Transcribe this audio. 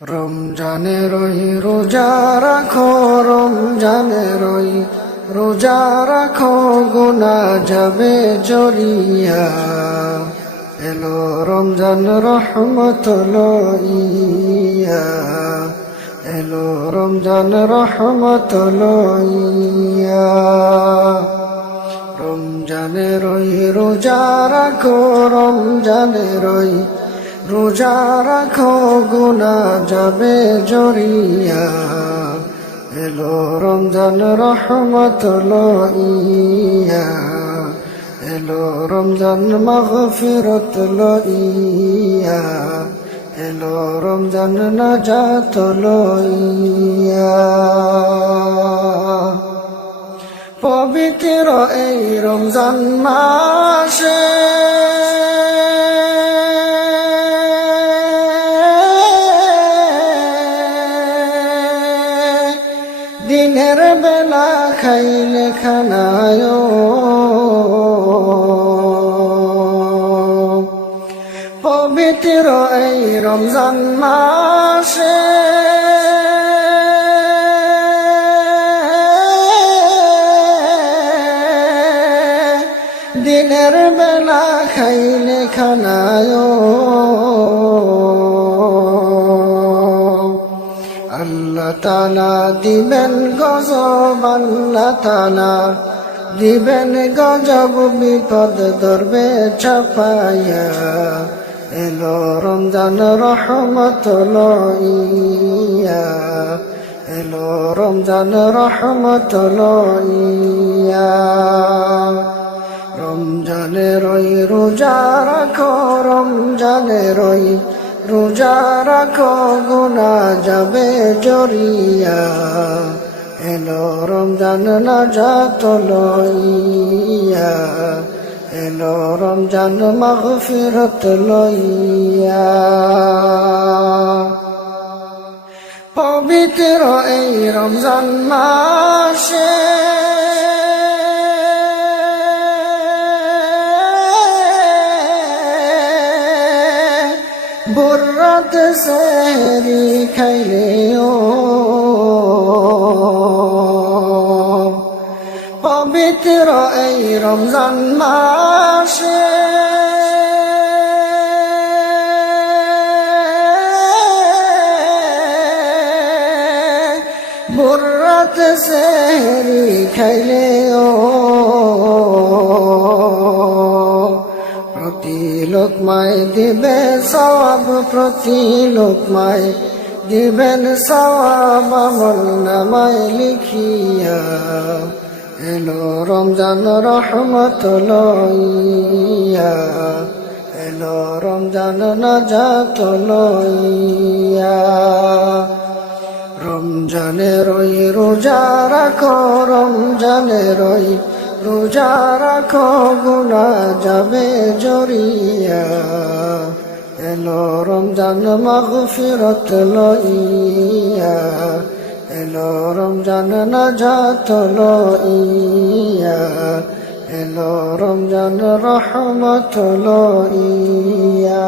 রমজানের রোজা রাখো, রমজানের রোজা রাখো, গুনাহ যাবে জড়িয়া। এলো রমজান রহমত লইয়া, এলো রমজান রহমত লইয়া। রমজানের রোজা রাখো, রমজানের রোজা রাখো, গুনাহ যাবে জড়িয়া। এলো রমজান রহমত লইয়া, এলো রমজান মাগফিরত লইয়া, এলো রমজান নাজাত লইয়া। পবিত্র এই রমজান মাসে দিনের বেলা খাইলে খানায়, পবিত্র এই রমজান মাসে দিনের বেলা খাইলে খানায়। আল্লাহ তাআলা দিবেন গজব, আল্লাহ তাআলা দিবেন গজব, বিপদ ধরবে চাপাইয়া। এলো রমজান রহমত লইয়া, এলো রমজান রহমত লইয়া। রমজানের রোজা রাখো, রমজানের রোজা রাখো, গুনাহ যাবে জড়িয়া। এলো রমজান নাজাত লইয়া, এলো রমজান মাগফিরত লইয়া। পবিত্র এই রমজান মাসে বরাত সেহরি খাইলেও, পবিত্র এই রমজান মাসে বরাত সেহরি খাইলেও, প্রতি লোকমায় দিবে সওয়াব, প্রতি লোকমায় দিবেন সওয়াব, আমল নামায় লিখিয়া। এলো রমজান রহমত লইয়া, এলো রমজান নাজাত লইয়া। রমজানের রোজা রাখো, রমজানের রোজা রাখো, গুনাহ যাবে জড়িয়া। এলো রমজান মাগফিরত লইয়া, এলো রমজান নাজাত লইয়া, এলো রমজান রহমত লইয়া।